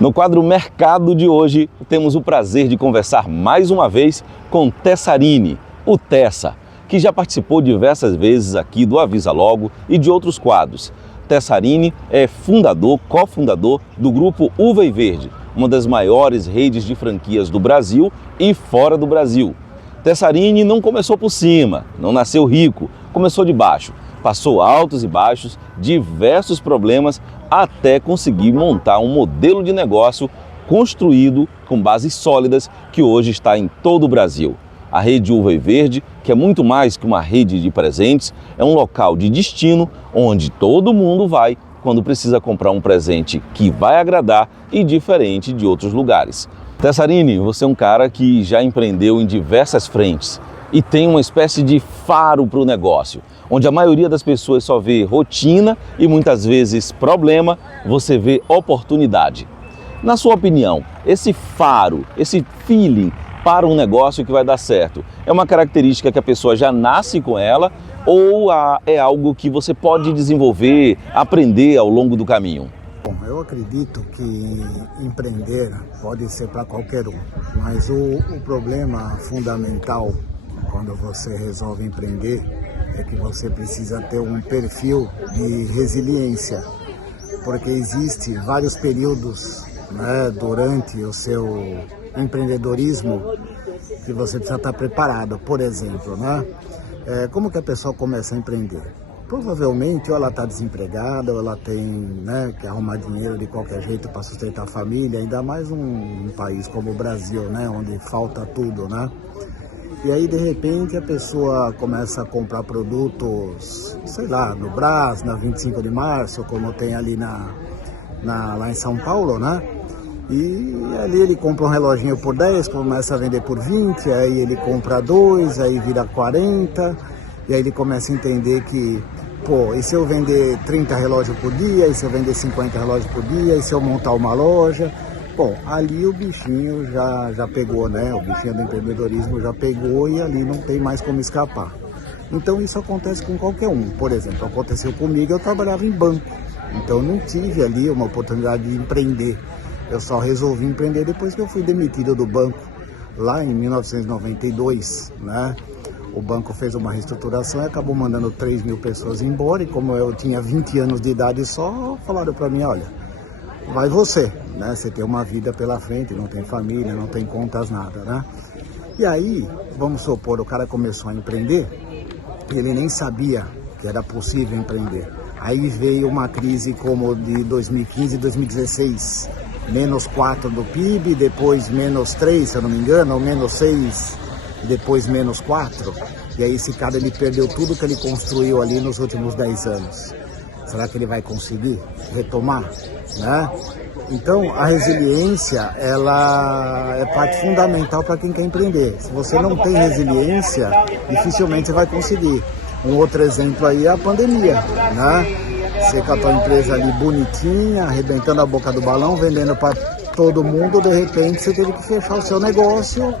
No quadro Mercado de hoje, temos o prazer de conversar mais uma vez com Tessarini, o Tessa, que já participou diversas vezes aqui do Avisa Logo e de outros quadros. Tessarini é cofundador do grupo Uva e Verde, uma das maiores redes de franquias do Brasil e fora do Brasil. Tessarini não começou por cima, não nasceu rico, começou de baixo. Passou altos e baixos, diversos problemas, até conseguir montar um modelo de negócio construído com bases sólidas que hoje está em todo o Brasil. A Rede Uva e Verde, que é muito mais que uma rede de presentes, é um local de destino onde todo mundo vai quando precisa comprar um presente que vai agradar e diferente de outros lugares. Tessarini, você é um cara que já empreendeu em diversas frentes e tem uma espécie de faro para o negócio, onde a maioria das pessoas só vê rotina e muitas vezes problema, você vê oportunidade. Na sua opinião, esse faro, esse feeling para um negócio que vai dar certo, é uma característica que a pessoa já nasce com ela ou é algo que você pode desenvolver, aprender ao longo do caminho? Bom, eu acredito que empreender pode ser para qualquer um, mas o problema fundamental quando você resolve empreender é que você precisa ter um perfil de resiliência, porque existe vários períodos, né, durante o seu empreendedorismo que você precisa estar preparado. Por exemplo, né, como que a pessoa começa a empreender? Provavelmente ou ela está desempregada, ou ela tem, né, que arrumar dinheiro de qualquer jeito para sustentar a família, ainda mais um país como o Brasil, né, onde falta tudo, né? E aí, de repente, a pessoa começa a comprar produtos, sei lá, no Brás, na 25 de março, como tem ali lá em São Paulo, né? E ali ele compra um reloginho por 10, começa a vender por 20, aí ele compra 2, aí vira 40, e aí ele começa a entender que, pô, e se eu vender 30 relógios por dia, e se eu vender 50 relógios por dia, e se eu montar uma loja? Bom, ali o bichinho já pegou, né? O bichinho do empreendedorismo já pegou e ali não tem mais como escapar. Então isso acontece com qualquer um. Por exemplo, aconteceu comigo, eu trabalhava em banco. Então não tive ali uma oportunidade de empreender. Eu só resolvi empreender depois que eu fui demitido do banco, lá em 1992, né? O banco fez uma reestruturação e acabou mandando 3 mil pessoas embora. E como eu tinha 20 anos de idade só, falaram para mim, olha, vai você, né? Você tem uma vida pela frente, não tem família, não tem contas, nada, né? E aí, vamos supor, o cara começou a empreender e ele nem sabia que era possível empreender. Aí veio uma crise como de 2015 e 2016, menos 4 do PIB, depois menos 3, se eu não me engano, ou menos 6, depois menos 4. E aí esse cara, ele perdeu tudo que ele construiu ali nos últimos 10 anos. Será que ele vai conseguir retomar, né? Então, a resiliência, ela é parte fundamental para quem quer empreender. Se você não tem resiliência, dificilmente você vai conseguir. Um outro exemplo aí é a pandemia, né? Você com a tua empresa ali bonitinha, arrebentando a boca do balão, vendendo para todo mundo, de repente você teve que fechar o seu negócio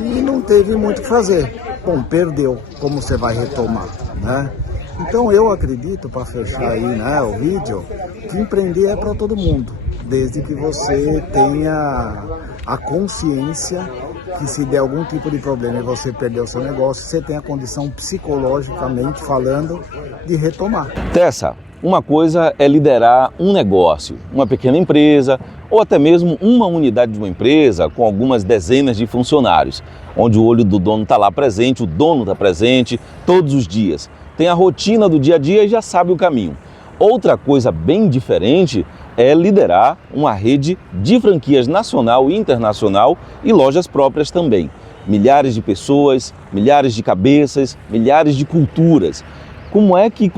e não teve muito o que fazer. Bom, perdeu. Como você vai retomar, né? Então eu acredito, para fechar aí, né, o vídeo, que empreender é para todo mundo, desde que você tenha a consciência que se der algum tipo de problema e você perder o seu negócio, você tem a condição psicologicamente falando de retomar. Tessa, uma coisa é liderar um negócio, uma pequena empresa ou até mesmo uma unidade de uma empresa com algumas dezenas de funcionários, onde o olho do dono está lá presente, o dono está presente todos os dias. Tem a rotina do dia a dia e já sabe o caminho. Outra coisa bem diferente é liderar uma rede de franquias nacional e internacional e lojas próprias também. Milhares de pessoas, milhares de cabeças, milhares de culturas. Como é que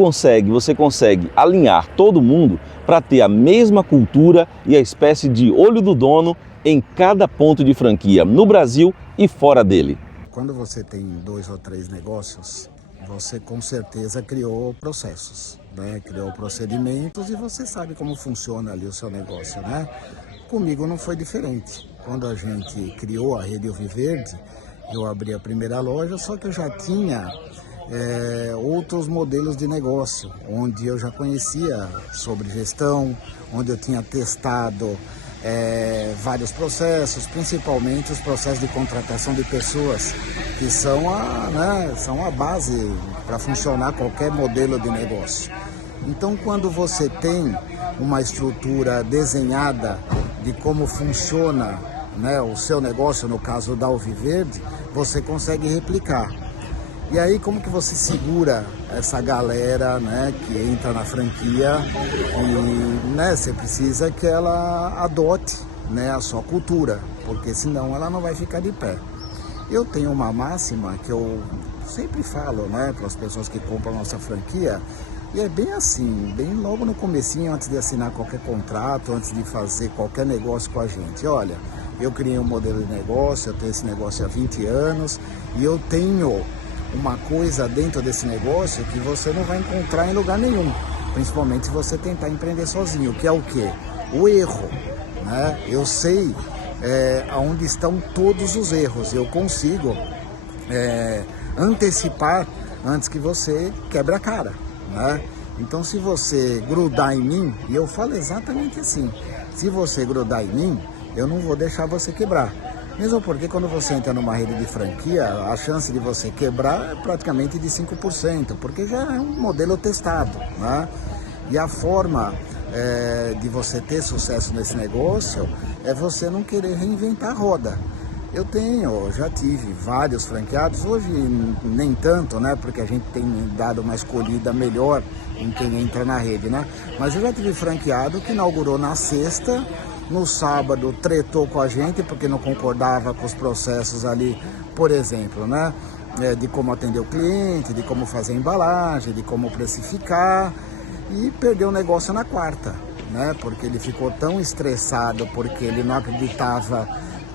você consegue alinhar todo mundo para ter a mesma cultura e a espécie de olho do dono em cada ponto de franquia, no Brasil e fora dele? Quando você tem 2 ou 3 negócios, você com certeza criou processos, né? Criou procedimentos e você sabe como funciona ali o seu negócio, né? Comigo não foi diferente. Quando a gente criou a Rede Uva e Verde, eu abri a primeira loja, só que eu já tinha outros modelos de negócio, onde eu já conhecia sobre gestão, onde eu tinha testado vários processos, principalmente os processos de contratação de pessoas, que são a base para funcionar qualquer modelo de negócio. Então, quando você tem uma estrutura desenhada de como funciona, né, o seu negócio, no caso da Alviverde, você consegue replicar. E aí, como que você segura essa galera, né, que entra na franquia e, né, você precisa que ela adote, né, a sua cultura, porque senão ela não vai ficar de pé. Eu tenho uma máxima que eu sempre falo, né, para as pessoas que compram a nossa franquia, e é bem assim, bem logo no comecinho, antes de assinar qualquer contrato, antes de fazer qualquer negócio com a gente. Olha, eu criei um modelo de negócio, eu tenho esse negócio há 20 anos e eu tenho uma coisa dentro desse negócio que você não vai encontrar em lugar nenhum, principalmente se você tentar empreender sozinho, que é o quê? O erro, né? Eu sei aonde estão todos os erros, eu consigo antecipar antes que você quebre a cara, né? Então, se você grudar em mim, e eu falo exatamente assim, se você grudar em mim, eu não vou deixar você quebrar. Mesmo porque quando você entra numa rede de franquia, a chance de você quebrar é praticamente de 5%, porque já é um modelo testado, né? E a forma de você ter sucesso nesse negócio é você não querer reinventar a roda. Eu já tive vários franqueados, hoje nem tanto, né? Porque a gente tem dado uma escolhida melhor em quem entra na rede, né? Mas eu já tive franqueado que inaugurou na sexta, no sábado tretou com a gente porque não concordava com os processos ali, por exemplo, né? De como atender o cliente, de como fazer a embalagem, de como precificar, e perdeu o negócio na quarta, né? Porque ele ficou tão estressado, porque ele não acreditava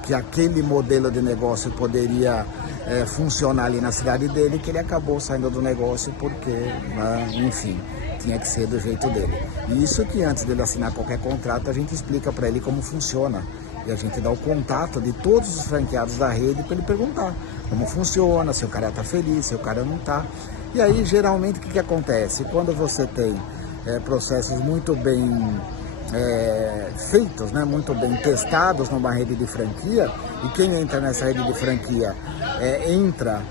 que aquele modelo de negócio poderia funcionar ali na cidade dele, que ele acabou saindo do negócio porque, né, enfim, tinha que ser do jeito dele. E isso que antes dele assinar qualquer contrato, a gente explica para ele como funciona. E a gente dá o contato de todos os franqueados da rede para ele perguntar como funciona, se o cara está feliz, se o cara não está. E aí, geralmente, o que acontece? Quando você tem processos muito bem feitos, né, muito bem testados numa rede de franquia, e quem entra nessa rede de franquia entra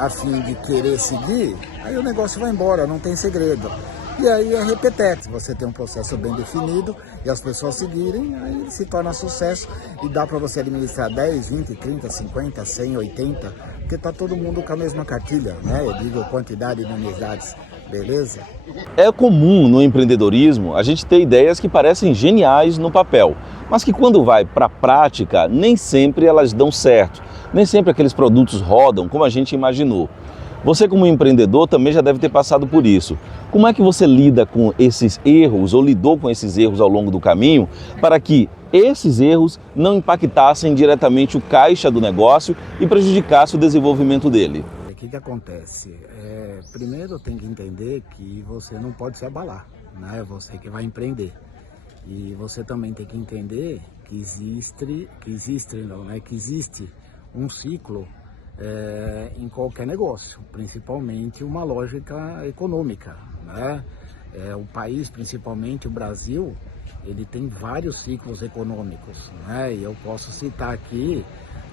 a fim de querer seguir, aí o negócio vai embora, não tem segredo. E aí é repeteco, você tem um processo bem definido e as pessoas seguirem, aí se torna sucesso e dá para você administrar 10, 20, 30, 50, 100, 80, porque tá todo mundo com a mesma cartilha, né? Eu digo quantidade de unidades, beleza? É comum no empreendedorismo a gente ter ideias que parecem geniais no papel, mas que quando vai para a prática nem sempre elas dão certo, nem sempre aqueles produtos rodam como a gente imaginou. Você, como empreendedor, também já deve ter passado por isso. Como é que você lida com esses erros ou lidou com esses erros ao longo do caminho para que esses erros não impactassem diretamente o caixa do negócio e prejudicassem o desenvolvimento dele? O que acontece? Primeiro tem que entender que você não pode se abalar, né? Você que vai empreender. E você também tem que entender que existe um ciclo em qualquer negócio, principalmente uma lógica econômica, né? O país, principalmente o Brasil, ele tem vários ciclos econômicos, né? E eu posso citar aqui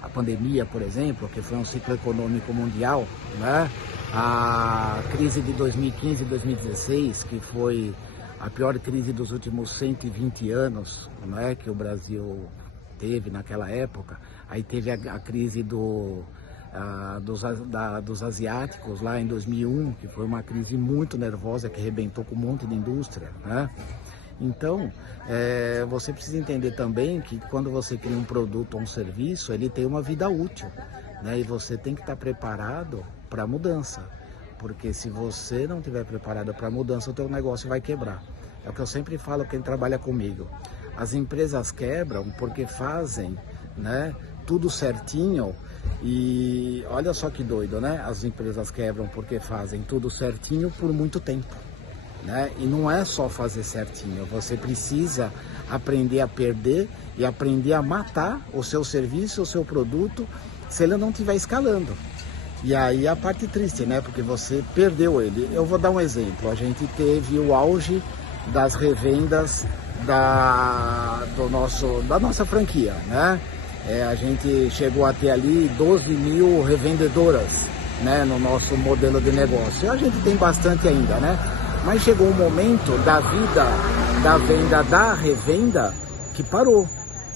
a pandemia, por exemplo, que foi um ciclo econômico mundial, né? A crise de 2015 e 2016, que foi a pior crise dos últimos 120 anos, né? Que o Brasil teve naquela época. Aí teve a crise dos asiáticos lá em 2001, que foi uma crise muito nervosa que arrebentou com um monte de indústria, né? Então, você precisa entender também que quando você cria um produto ou um serviço, ele tem uma vida útil, né? E você tem que estar preparado para a mudança, porque se você não estiver preparado para a mudança, o teu negócio vai quebrar. É o que eu sempre falo quem trabalha comigo. As empresas quebram porque fazem, né, tudo certinho. E olha só que doido, né? As empresas quebram porque fazem tudo certinho por muito tempo, né? E não é só fazer certinho, você precisa aprender a perder e aprender a matar o seu serviço, o seu produto, se ele não estiver escalando. E aí a parte triste, né? Porque você perdeu ele. Eu vou dar um exemplo. A gente teve o auge das revendas da nossa franquia, né? A gente chegou a ter ali 12 mil revendedoras, né, no nosso modelo de negócio. A gente tem bastante ainda, né? Mas chegou um momento da vida da venda da revenda que parou.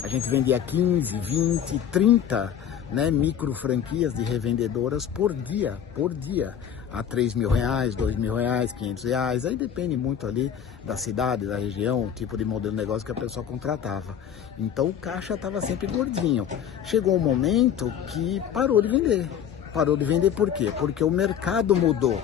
A gente vendia 15, 20, 30, né, micro franquias de revendedoras por dia, a R$3.000, R$2.000, R$500, aí depende muito ali da cidade, da região, o tipo de modelo de negócio que a pessoa contratava. Então o caixa estava sempre gordinho. Chegou um momento que parou de vender. Parou de vender por quê? Porque o mercado mudou.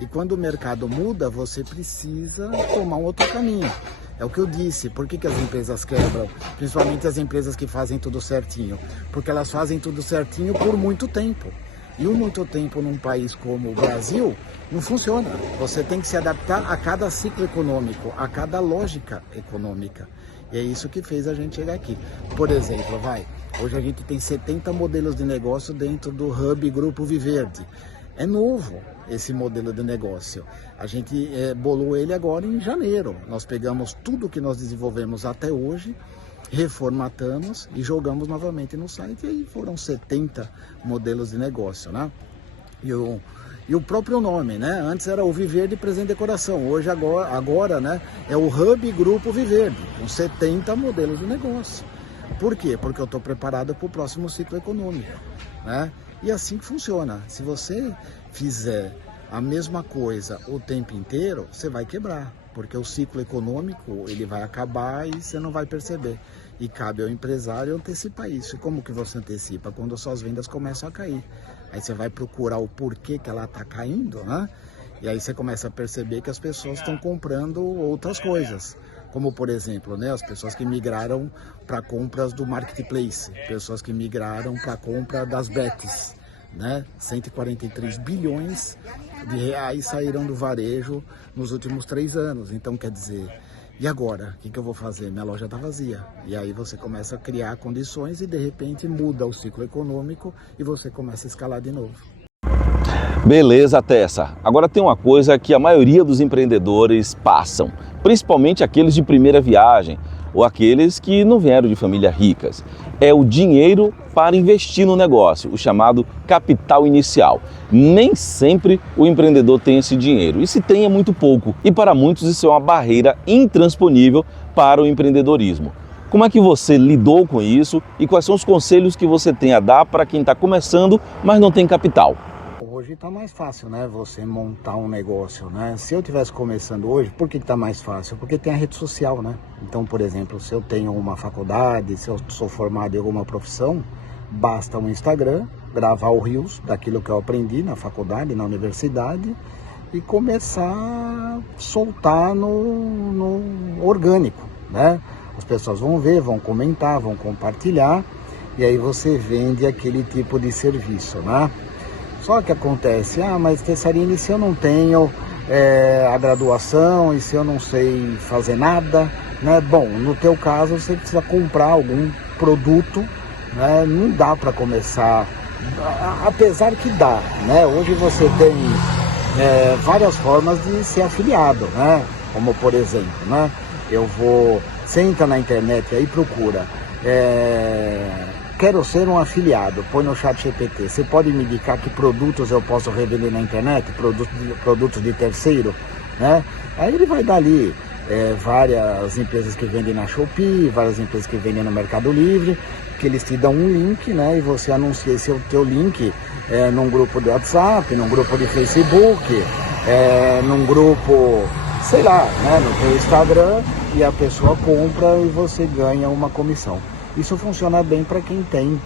E quando o mercado muda, você precisa tomar um outro caminho. É o que eu disse, por que as empresas quebram? Principalmente as empresas que fazem tudo certinho. Porque elas fazem tudo certinho por muito tempo. E muito tempo num país como o Brasil não funciona. Você tem que se adaptar a cada ciclo econômico, a cada lógica econômica. E é isso que fez a gente chegar aqui. Por exemplo, hoje a gente tem 70 modelos de negócio dentro do Hub Grupo Viverde. É novo esse modelo de negócio. A gente bolou ele agora em janeiro. Nós pegamos tudo que nós desenvolvemos até hoje, reformatamos e jogamos novamente no site. E aí foram 70 modelos de negócio, né? E o próprio nome, né? Antes era o Viverde Presente Decoração. Hoje, agora, né, é o Hub Grupo Viverde, com 70 modelos de negócio. Por quê? Porque eu estou preparado para o próximo ciclo econômico, né? E assim que funciona. Se você fizer a mesma coisa o tempo inteiro, você vai quebrar, porque o ciclo econômico ele vai acabar e você não vai perceber. E cabe ao empresário antecipar isso. E como que você antecipa? Quando suas vendas começam a cair. Aí você vai procurar o porquê que ela está caindo, né? E aí você começa a perceber que as pessoas estão comprando outras coisas. Como, por exemplo, né, as pessoas que migraram para compras do Marketplace, pessoas que migraram para compra das bets, né? 143 bilhões de reais saíram do varejo nos últimos 3 anos. Então, quer dizer, e agora? O que eu vou fazer? Minha loja está vazia. E aí você começa a criar condições e, de repente, muda o ciclo econômico e você começa a escalar de novo. Beleza, Tessa. Agora tem uma coisa que a maioria dos empreendedores passam, principalmente aqueles de primeira viagem ou aqueles que não vieram de famílias ricas. É o dinheiro para investir no negócio, o chamado capital inicial. Nem sempre o empreendedor tem esse dinheiro, e se tem é muito pouco. E para muitos isso é uma barreira intransponível para o empreendedorismo. Como é que você lidou com isso e quais são os conselhos que você tem a dar para quem está começando, mas não tem capital? Hoje está mais fácil, né, você montar um negócio, né? Se eu estivesse começando hoje, por que está mais fácil? Porque tem a rede social, né? Então, por exemplo, se eu tenho uma faculdade, se eu sou formado em alguma profissão, basta um Instagram, gravar o Reels daquilo que eu aprendi na faculdade, na universidade e começar a soltar no orgânico, né? As pessoas vão ver, vão comentar, vão compartilhar e aí você vende aquele tipo de serviço, né? Só que acontece, mas Tessarini, se eu não tenho a graduação e se eu não sei fazer nada, né? Bom, no teu caso você precisa comprar algum produto, né? Não dá para começar, apesar que dá, né? Hoje você tem várias formas de ser afiliado, né? Como por exemplo, né? Você entra na internet aí e procura, quero ser um afiliado, põe no chat GPT, você pode me indicar que produtos eu posso revender na internet, produtos de terceiro, né? Aí ele vai dar ali várias empresas que vendem na Shopee, várias empresas que vendem no Mercado Livre, que eles te dão um link, né? E você anuncia esse teu link num grupo de WhatsApp, num grupo de Facebook, num grupo, sei lá, né? No teu Instagram, e a pessoa compra e você ganha uma comissão. Isso funciona bem para quem tem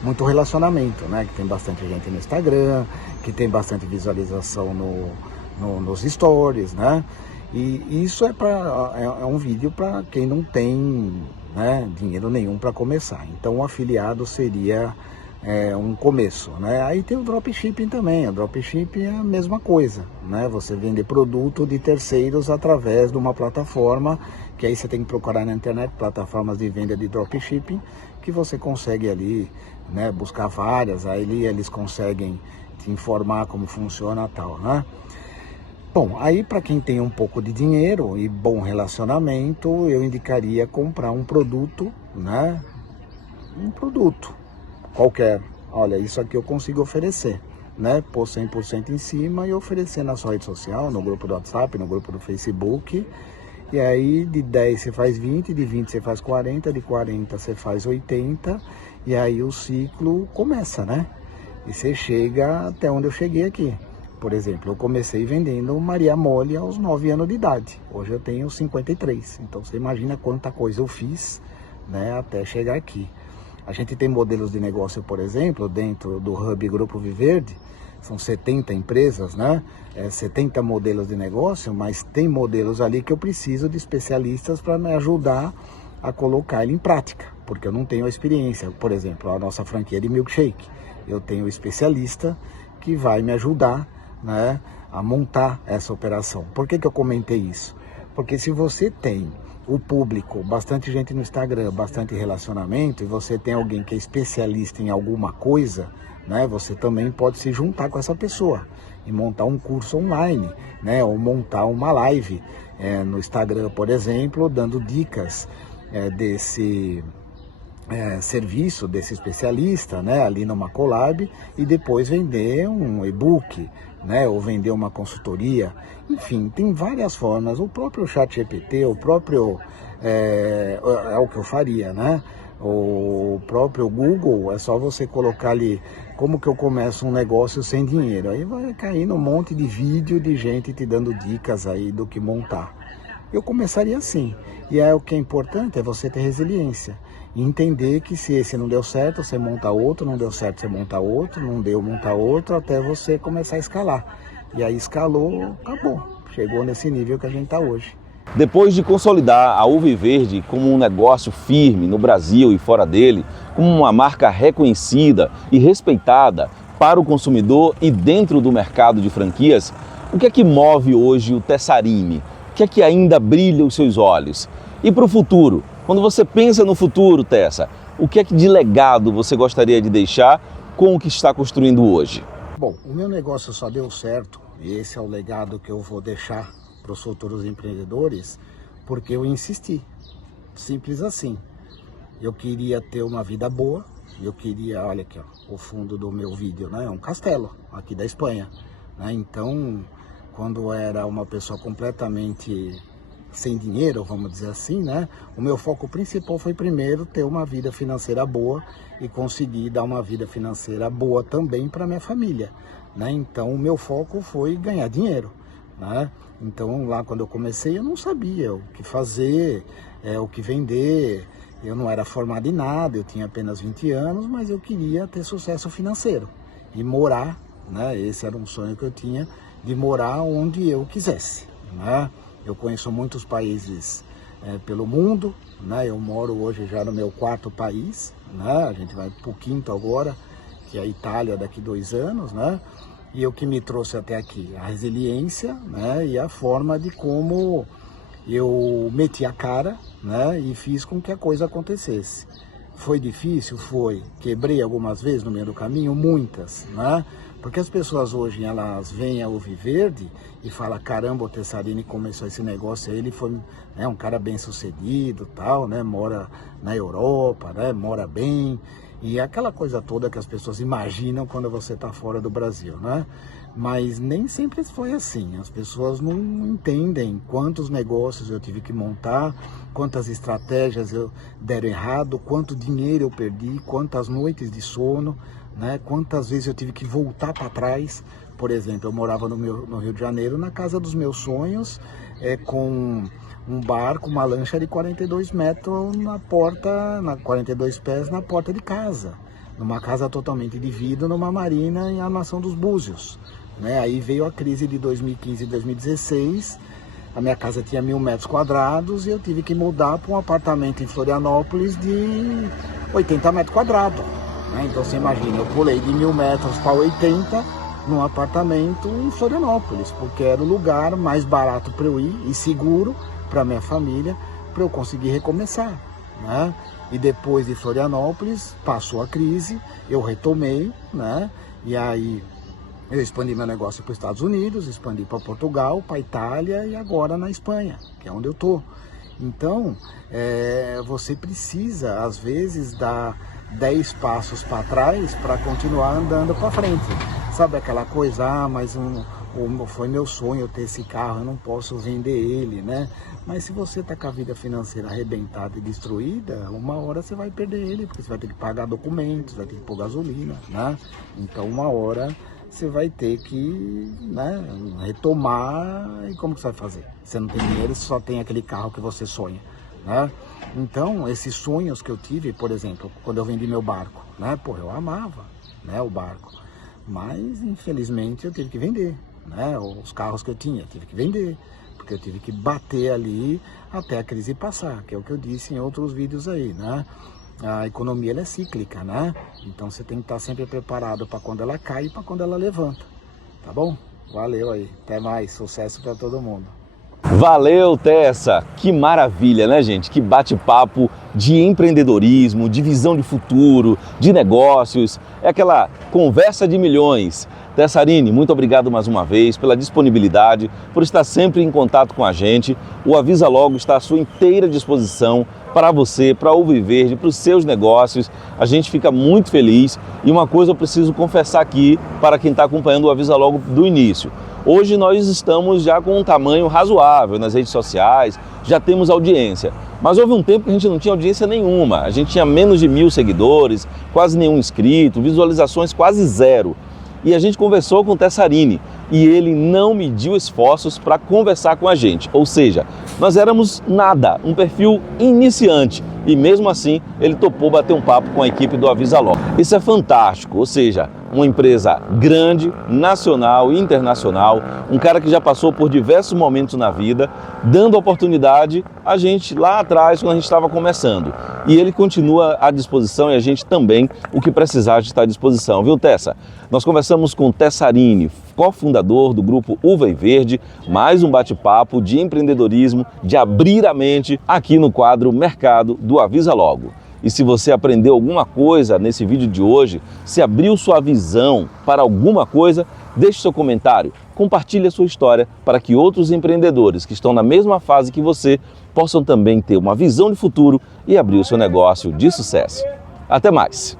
muito relacionamento, né? Que tem bastante gente no Instagram, que tem bastante visualização nos stories, né? E isso é um vídeo para quem não tem, né, dinheiro nenhum para começar. Então o afiliado seria um começo, né? Aí tem o dropshipping também. O dropshipping é a mesma coisa, né? Você vende produto de terceiros através de uma plataforma, que aí você tem que procurar na internet plataformas de venda de dropshipping, que você consegue ali, né, buscar várias, aí eles conseguem te informar como funciona e tal, né? Bom, aí para quem tem um pouco de dinheiro e bom relacionamento, eu indicaria comprar um produto, né? Um produto qualquer. Olha, isso aqui eu consigo oferecer, né? Pôr 100% em cima e oferecer na sua rede social, no grupo do WhatsApp, no grupo do Facebook. E aí de 10 você faz 20, de 20 você faz 40, de 40 você faz 80. E aí o ciclo começa, né? E você chega até onde eu cheguei aqui. Por exemplo, eu comecei vendendo Maria Mole aos 9 anos de idade. Hoje eu tenho 53. Então você imagina quanta coisa eu fiz, né, até chegar aqui. A gente tem modelos de negócio, por exemplo, dentro do Hub Grupo Viverde. São 70 empresas, né? 70 modelos de negócio, mas tem modelos ali que eu preciso de especialistas para me ajudar a colocar ele em prática, porque eu não tenho a experiência. Por exemplo, a nossa franquia de milkshake. Eu tenho especialista que vai me ajudar, né, a montar essa operação. Por que eu comentei isso? Porque se você tem o público, bastante gente no Instagram, bastante relacionamento, e você tem alguém que é especialista em alguma coisa, né, você também pode se juntar com essa pessoa e montar um curso online, né, ou montar uma live no Instagram, por exemplo, dando dicas desse serviço desse especialista, né, ali numa collab, e depois vender um e-book, né, ou vender uma consultoria. Enfim, tem várias formas. O próprio ChatGPT, o próprio é o que eu faria, né? O próprio Google, é só você colocar ali como que eu começo um negócio sem dinheiro. Aí vai cair num monte de vídeo de gente te dando dicas aí do que montar. Eu começaria assim. E o que é importante é você ter resiliência. E entender que se esse não deu certo, você monta outro, não deu certo, você monta outro, não deu, monta outro, até você começar a escalar. E aí escalou, acabou. Chegou nesse nível que a gente está hoje. Depois de consolidar a Uva Verde como um negócio firme no Brasil e fora dele, como uma marca reconhecida e respeitada para o consumidor e dentro do mercado de franquias, o que é que move hoje o Tessarini? O que é que ainda brilha os seus olhos? E para o futuro? Quando você pensa no futuro, Tessa, o que é que de legado você gostaria de deixar com o que está construindo hoje? Bom, o meu negócio só deu certo, e esse é o legado que eu vou deixar para os futuros empreendedores, porque eu insisti. Simples assim. Eu queria ter uma vida boa, eu queria, olha aqui, ó, o fundo do meu vídeo, né? É um castelo aqui da Espanha, né? Então, quando eu era uma pessoa completamente sem dinheiro, vamos dizer assim, né? O meu foco principal foi primeiro ter uma vida financeira boa e conseguir dar uma vida financeira boa também para minha família, né? Então o meu foco foi ganhar dinheiro, né? Então lá quando eu comecei eu não sabia o que fazer, o que vender, eu não era formado em nada, eu tinha apenas 20 anos, mas eu queria ter sucesso financeiro e morar, né? Esse era um sonho que eu tinha, de morar onde eu quisesse, né? Eu conheço muitos países pelo mundo, né? Eu moro hoje já no meu 4º país, né? A gente vai para o 5º agora, que é a Itália daqui 2 anos, né? E o que me trouxe até aqui? A resiliência, né? E a forma de como eu meti a cara, né? E fiz com que a coisa acontecesse. Foi difícil? Foi. Quebrei algumas vezes no meio do caminho? Muitas, né? Porque as pessoas hoje, elas veem a Uva Verde e falam, caramba, o Tessarini começou esse negócio aí, ele foi, né, um cara bem sucedido, tal, né? Mora na Europa, né? Mora bem. E aquela coisa toda que as pessoas imaginam quando você está fora do Brasil, né? Mas nem sempre foi assim. As pessoas não entendem quantos negócios eu tive que montar, quantas estratégias eu deram errado, quanto dinheiro eu perdi, quantas noites de sono, né? Quantas vezes eu tive que voltar para trás. Por exemplo, eu morava no Rio de Janeiro, na casa dos meus sonhos, com um barco, uma lancha de 42 metros na porta, 42 pés na porta de casa, numa casa totalmente de vidro, numa marina em Armação dos Búzios, né? Aí veio a crise de 2015 e 2016, a minha casa tinha 1.000 metros quadrados e eu tive que mudar para um apartamento em Florianópolis de 80 metros quadrados, né? Então você imagina, eu pulei de 1.000 metros para 80 num apartamento em Florianópolis, porque era o lugar mais barato para eu ir e seguro para minha família, para eu conseguir recomeçar, né? E depois de Florianópolis, passou a crise, eu retomei, né? E aí Eu expandi meu negócio para os Estados Unidos, expandi para Portugal, para Itália e agora na Espanha, que é onde eu tô. Então, você precisa, às vezes, dar 10 passos para trás para continuar andando para frente. Sabe aquela coisa, mas foi meu sonho ter esse carro, eu não posso vender ele, né? Mas se você tá com a vida financeira arrebentada e destruída, uma hora você vai perder ele, porque você vai ter que pagar documentos, vai ter que pôr gasolina, né? Então, uma hora você vai ter que, né, retomar. E como que você vai fazer? Você não tem dinheiro, você só tem aquele carro que você sonha, né? Então, esses sonhos que eu tive, por exemplo, quando eu vendi meu barco, né? Pô, eu amava, né, o barco. Mas, infelizmente, eu tive que vender, né? Os carros que eu tinha, eu tive que vender. Porque eu tive que bater ali até a crise passar, que é o que eu disse em outros vídeos aí, né? A economia ela é cíclica, né? Então você tem que estar sempre preparado para quando ela cai e para quando ela levanta, tá bom? Valeu aí, até mais, sucesso para todo mundo. Valeu, Tessa! Que maravilha, né, gente? Que bate-papo de empreendedorismo, de visão de futuro, de negócios. É aquela conversa de milhões. Tessarini, muito obrigado mais uma vez pela disponibilidade, por estar sempre em contato com a gente. O Avisa Logo está à sua inteira disposição para você, para o Viverde, para os seus negócios. A gente fica muito feliz. E uma coisa eu preciso confessar aqui para quem está acompanhando o Avisa Logo do início. Hoje nós estamos já com um tamanho razoável nas redes sociais, já temos audiência. Mas houve um tempo que a gente não tinha audiência nenhuma. A gente tinha menos de 1000 seguidores, quase nenhum inscrito, visualizações quase zero. E a gente conversou com o Tessarini e ele não mediu esforços para conversar com a gente. Ou seja, nós éramos nada, um perfil iniciante. E mesmo assim, ele topou bater um papo com a equipe do Avisa Logo. Isso é fantástico, ou seja, uma empresa grande, nacional e internacional, um cara que já passou por diversos momentos na vida, dando oportunidade a gente lá atrás, quando a gente estava começando. E ele continua à disposição e a gente também, o que precisar de estar à disposição, viu, Tessa? Nós conversamos com Tessarini, cofundador do grupo Uva e Verde, mais um bate-papo de empreendedorismo, de abrir a mente aqui no quadro Mercado do Avisa Logo. E se você aprendeu alguma coisa nesse vídeo de hoje, se abriu sua visão para alguma coisa, deixe seu comentário, compartilhe a sua história para que outros empreendedores que estão na mesma fase que você possam também ter uma visão de futuro e abrir o seu negócio de sucesso. Até mais!